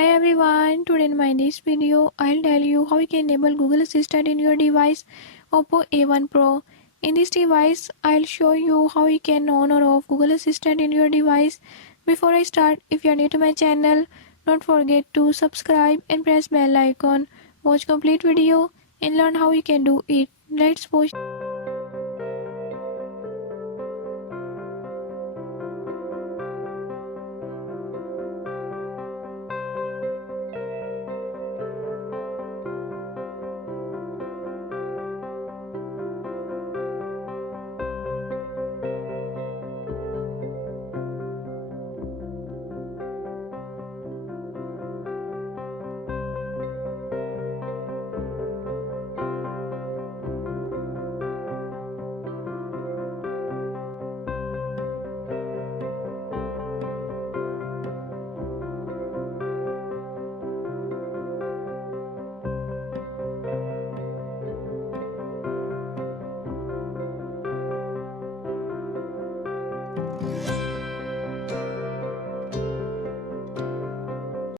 Hi everyone, today in my this video I'll tell you how you can enable Google Assistant in your device Oppo A1 Pro. In this device I'll show you how you can on or off Google Assistant in your device. Before I start, if you are new to my channel, don't forget to subscribe and press bell icon. Watch complete video and learn how you can do it. Let's watch.